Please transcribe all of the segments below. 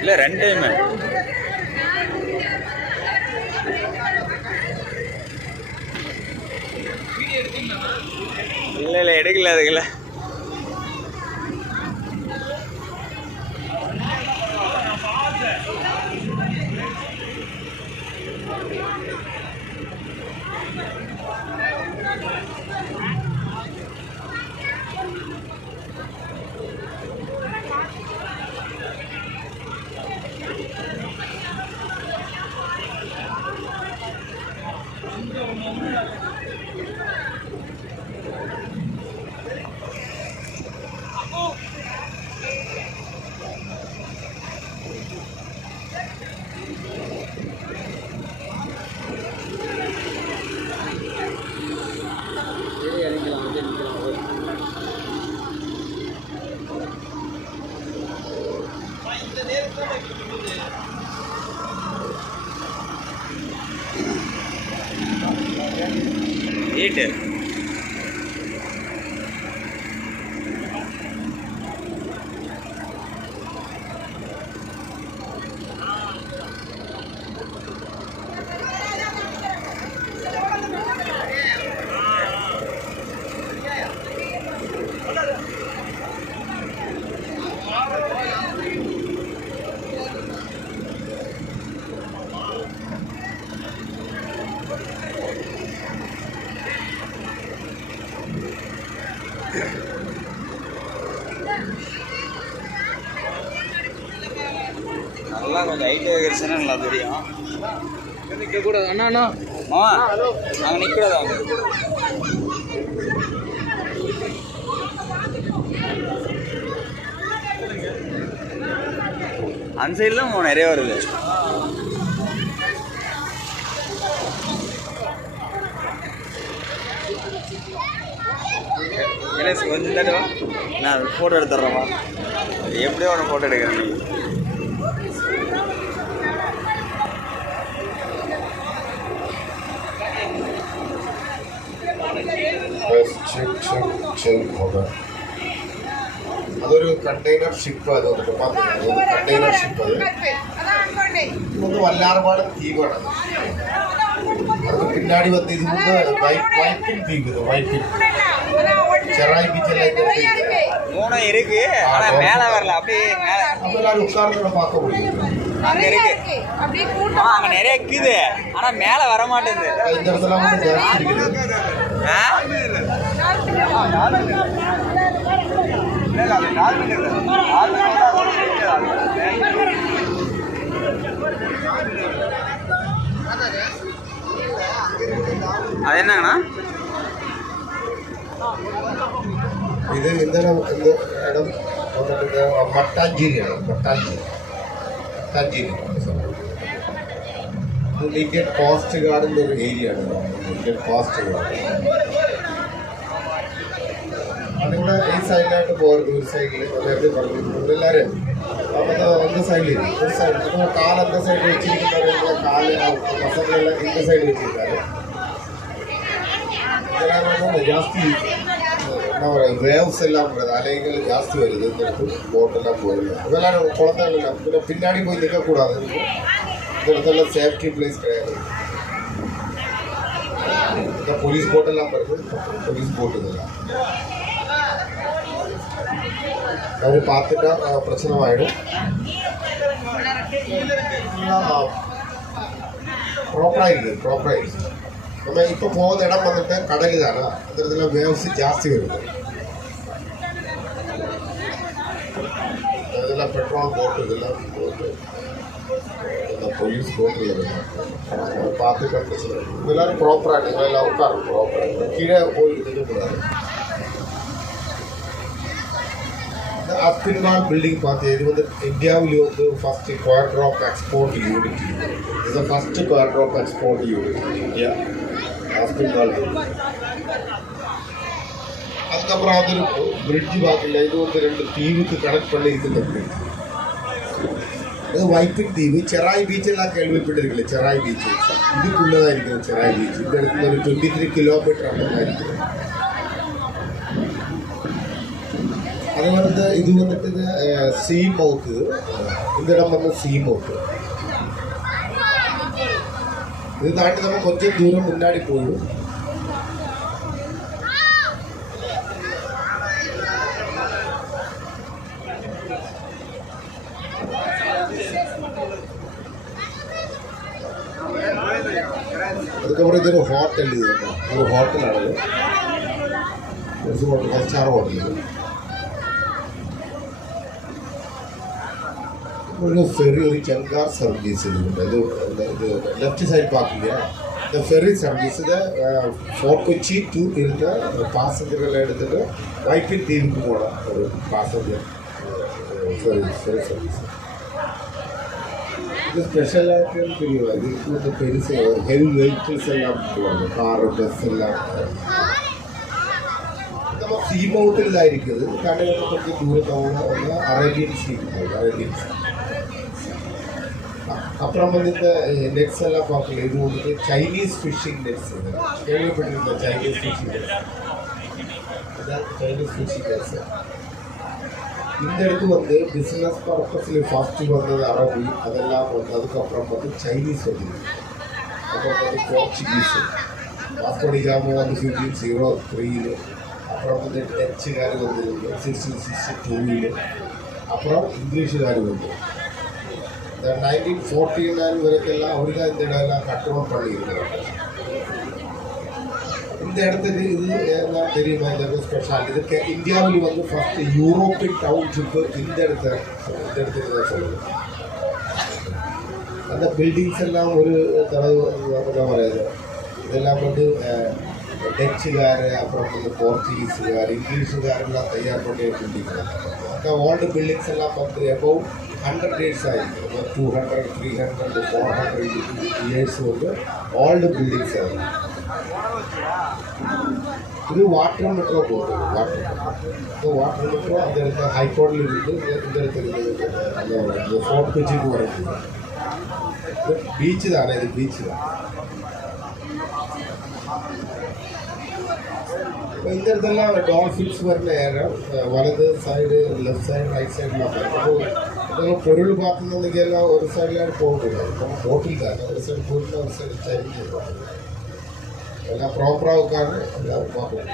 இல்லை ரெண்டையுமே இல்லை இல்லை எடுக்கல அதுக்குல ஈட்டு நல்லா கொஞ்சம் ஹைட் ஆகிருச்சுன்னா நல்லா தெரியும். நிற்கக்கூடாது அண்ணா அண்ணா மாமா நாங்கள் நிற்கக்கூடாது. அவங்க அந்த சைடில் நிறைய வருது. இல்லை கொஞ்சம் தடவை நான் ஃபோட்டோ எடுத்துட்றேம்மா. எப்படியோ ஒன்று ஃபோட்டோ எடுக்கிறேன். நீ അതൊരു കണ്ടെയ്നർ ഷിപ്പ്. അത് കണ്ടെയ്നർ ഷിപ്പ്. അത് വല്ലാർപാട് ദ്വീപാണ്. അത് പിന്നാടി വന്ന് ഇത് വൈപ്പിൻ ദ്വീപ്. വൈപ്പിൻ ചെറായി ബീച്ചെല്ലാം மூணு இருக்கு. ஆனா மேல வரல. அப்படியே மேல எல்லாரும் உட்கார்ந்து பார்க்க முடியும். அங்க இருக்கு. அங்க நிறைய இருக்குது. ஆனா மேல வர மாட்டேங்குது. இந்த இடத்துல வந்து ஜாஸ்தி இருக்குது. அது என்னங்கண்ணா? ഇത് இந்த ഇടം വന്നിട്ട് മട്ടാഞ്ചേരിയാണ്. മട്ടാഞ്ചേരി ഇത് ഇന്ത്യൻ കോസ്റ്റ് ഗാർഡിൻ്റെ ഒരു ഏരിയ ആണ്. ഇന്ത്യൻ കോസ്റ്റ് ഗാർഡ് അതിവിടെ ഈ സൈഡിലായിട്ട് പോകുന്നത്. ഒരു സൈഡിൽ നേരത്തെ പറഞ്ഞു എല്ലാവരും അപ്പോൾ ഒന്ന് സൈഡിൽ ഒരു സൈഡ് നമ്മൾ കാലെന്ത സൈഡിൽ വെച്ചിരിക്കുന്നവരുടെ കാല് പസങ്ങളെല്ലാം இந்த സൈഡിൽ വെച്ചിരിക്കാറ്. ജാസ്തി എന്താ പറയുക വേവ്സ് എല്ലാം വരുന്നത്. അല്ലെങ്കിൽ ജാസ്തി വരുന്നത് ഇതിനകത്ത് ബോട്ടെല്ലാം പോരുന്നത്. അതെല്ലാം കുളത്തെല്ലാം പിന്നെ പിന്നാടി പോയി നിൽക്കக்கூடாது. ഇതിനകത്തെല്ലാം സേഫ്റ്റി പ്ലേസ് கிடையாது. இந்த போலீஸ் போட்டெல்லாம் வருது. போலீஸ் போட்டு இதெல்லாம் അവർ பார்த்துட்டா பிரச்சனைவாயிடும். പ്രോപ്പറായിരിക്കും. നമ്മൾ ഇപ്പോൾ പോകുന്ന ഇടം വന്നിട്ട് കടലിലാണ്. അത്തരത്തിലുള്ള വേവ്സ് ജാസ്തി വരുന്നത്. ഇതെല്ലാം പെട്രോൾ ബോട്ട് ഇതെല്ലാം ബോട്ട് പോലീസ് ബോട്ടുള്ളതെല്ലാം பார்த்துட்டா பிரச்சனை. இதெல்லாம் ப்ராப்பராக இதெல்லாம் உட்காரும். ப்ராப்பராக கீழே போய் இருக்கக்கூடாது. அஸ்பின்வால் பில்டிங் பார்த்து இது வந்து இந்தியாவில் வந்து first quad drop export unit. இது first quad drop export unit India Aspinwall. அதுக்கப்புறம் அது பிரிட்ஜ் பார்க்கல. இது வந்து 2 தீவுக்கு கனெக்ட் பண்ணி இது பிரிட்ஜ். ഇത് വൈപ്പിൻ ദ്വീപ് ചെറായി ബീച്ചെല്ലാം കേൾവിപ്പെട്ടിരിക്കില്ല. ചെറായി ബീച്ച് ഇതിക്കുള്ളതായിരിക്കും ചെറായി ബീച്ച്. ഇതിൻ്റെ അടുത്ത് ഒരു 23 കിലോമീറ്റർ അപ്പുറമായിരിക്കും. അത് വന്നിട്ട് ഇത് വന്നിട്ട് സീ മൗത്ത്, ഇതിടം വന്ന് സീ മൗത്ത്. ഇത് താണ്ടി നമ്മൾ കുറച്ച് ദൂരം മുന്നാടി പോയി. അതുക്കപ്പുറം ഇതൊരു ഹോട്ടൽ, ഒരു ഹോട്ടലാണത്, കുറച്ചാറ് ഹോട്ടൽ. ഒരു ഫെറി, ഒരു ചെങ്കാർ സർവീസ് ഇതുണ്ട്. ഇത് ലെഫ്റ്റ് സൈഡ് പാർക്കില്ല, ഫെറി സർവീസ്. ഇത് ഫോർട്ട് കൊച്ചി ടു ഇരുന്ന പാസഞ്ചറുകളെ എടുത്തിട്ട് വൈപ്പിൻ ദ്വീപിക്ക് പോകണ ഒരു പാസഞ്ചർ ഫെറി സർവീസ്. ഇത് സ്പെഷ്യലായിട്ട് പിരിവാണ്. ഇതിൻ്റെ പെരുസ് ഹെവി വെഹിക്കിൾസ് എല്ലാം പോകുന്നത്, കാറ്, ബസ്സെല്ലാം. നമ്മൾ സീ മൗട്ടിലായിരിക്കും. കാരണം കുറച്ച് ദൂരത്തോളം അറേബ്യൻ സീ, അറേബ്യൻ സീ. அப்புறம் வந்து இந்த நெட்ஸ் எல்லாம் பார்க்கல. இது வந்துட்டு சைனீஸ் ஃபிஷிங் நெட்ஸ். கேள்விப்பட்டிருந்த சைனீஸ் ஃபிஷிங் நெட்ஸ், அதான் சைனீஸ் ஃபிஷிங் நெட்ஸ். இந்த இடத்து வந்து பிஸ்னஸ் பர்பஸில் ஃபஸ்ட்டு வந்தது அரபி, அதெல்லாம் வந்து அதுக்கப்புறம் வந்து சைனீஸ் வந்து, அப்புறம் வந்து போர்ச்சுகீஸு, வாஸ்கோ டி காமா வந்து 1503, அப்புறம் வந்து டச்சுக்கார் வந்து 1662, அப்புறம் இங்கிலீஷுக்கார் வந்து 1949 வரைக்கெல்லாம் அவர் தான் இந்த இடம்லாம் கட்டுமம் பண்ணியிருக்கிறாங்க. இந்த இடத்துக்கு இது எல்லாம் தெரியுமா, இந்த ஸ்பெஷாலிட்டி. இதுக்கு இந்தியாவில் வந்து ஃபஸ்ட்டு யூரோப்பியன் டவுன்ஷிப்பு இந்த இடத்துக்கு தான் சொல்லுது. அந்த பில்டிங்ஸ் எல்லாம் ஒரு என்ன പറയുന്നത്, இதெல்லாம் வந்து டச்சுக்கார், அப்புறம் வந்து போர்ச்சுகீஸுக்கார், இங்கிலீஷுக்காரெல்லாம் தயார் பண்ணி பில்டிங். அந்த ஓல்டு பில்டிங்ஸ் எல்லாம் வந்து எபோவ் 100 years ஆகிருக்கு. 200, 300, 400 years வந்து ஓல்டு பில்டிங்ஸ் ஆகும். இது வாட்டர் மெட்ரோ போகுது. வாட்டர் மெட்ரோ அந்த இடத்துல ஹைகோர்ட்டில் இருந்து இந்த இடத்துக்கு அந்த ஃபோர்ட் கொச்சிக்கு வருது. பீச்சு தானே, இது பீச்சு தான். இந்த இடத்துலாம் டால்ஃபின்ஸ் வர நேரம் வலது சைடு, லெஃப்ட் சைடு, ரைட் சைடெலாம் பார்க்கணும். பொருள் பார்க்கணுன்னு எல்லாம் ஒரு சைடில் போகக்கூடாது. நம்ம ஹோட்டல் தானே, ஒரு சைடு போயிட்டு ஒரு சைடு சைடு எல்லாம் ப்ராப்பராக உட்காந்து எல்லாம் பார்க்கணும்.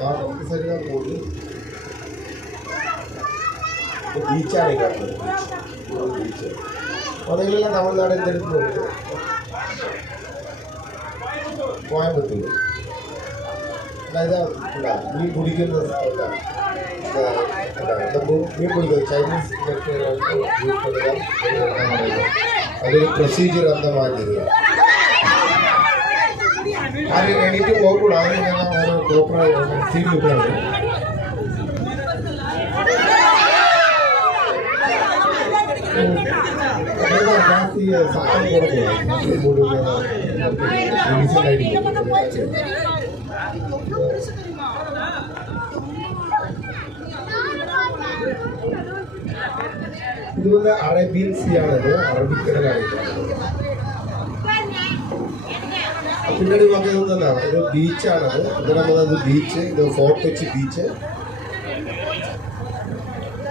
நம்ம சைடு தான் போகுது. பீச்சாக காட்டுறது, பீச்சு அதையெல்லாம் தமிழ்நாடு இந்த இடத்துல இருக்குது. கோயம்புத்தூர் இதான் மீன் பிடிக்கிறது. இந்த மீன் பிடிக்கிறது சைனீஸ் അതൊരു പ്രൊസീജിയർ അന്ത മാതിരി. ആരും എനിക്ക് പോകൂടാ, അതിന് ഞാൻ ഒരു സീറ്റിട്ടാണ്. ಜಾಸ್ತಿ ಸಹಾಯ ಕೊಡಬೇಕು. ഇത് വന്ന് അറേബ്യൻ സീ ആണത്, അറബിക്കടലായിട്ട്. പിന്നീട് നോക്കിയതെന്നാ ഇത് ബീച്ചാണത്. ഇതിനത് ബീച്ച്, ഇത് ഫോർട്ട് കൊച്ചി ബീച്ച്,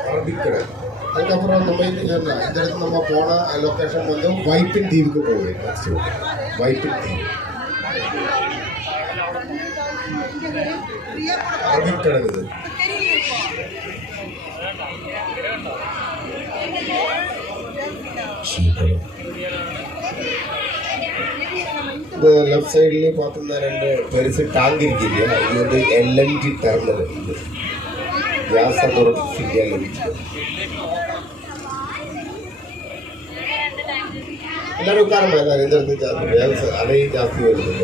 അറബിക്കടൽ. அதுக்கப்புறம் நம்ம இந்த இடத்துல நம்ம போன லொக்கேஷன் வந்து வைப்பின் தீவுக்கு போகுது. வைப்பின் தீவு அரபிக்கடல். இந்த லெஃப்ட் சைட்லேயே பார்த்தோம்னா 2 பெருசு டாங்கி இருக்கு இல்லையா, இது வந்து LNG டெர்மினல். இது ಗ್ಯಾಸ್ ಅಥಾರಿಟಿ ಇಂಡಿಯಾದಲ್ಲಿ ಎಲ್ಲರೂ ಕಾರಣ ಇದರದ್ದು ಜಾಸ್ತಿ ವ್ಯವಸಾಯ ಅದೇ ಜಾಸ್ತಿ വരുന്നത്.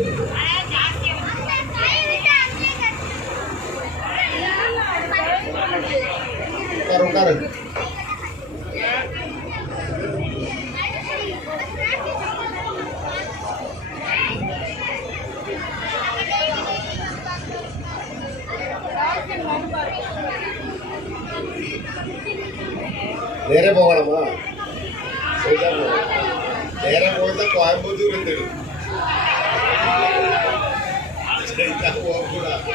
ಕಾರಣ போகணுமா சரிதான் போகணும் நேரம் போய் கோயம்புத்தூர் வந்துடும் சரிதான் போகக்கூடாது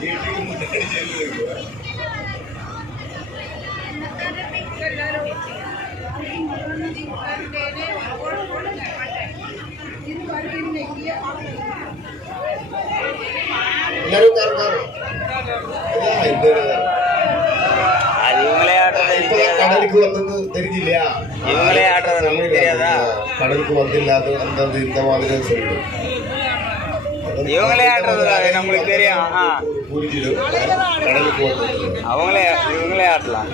வீட்டுக்கு முன்னாடி செல்லுங்க எல்லாரும் காரணம் அது இவங்களே ஆடுறது எனக்கு தெரியாதா? கடலுக்கு வந்தது தெரிஞ்சில்லையா இவங்களே ஆடுறது நமக்கு தெரியாதா? கடலுக்கு வந்தில்லாத அந்த இந்த மாதிரி சொல்லு இவங்களே ஆடுறது அது நம்மளுக்கு தெரியும். புரிஞ்சிடும் கடலுக்கு வந்தது இவங்களே ஆடலாம்.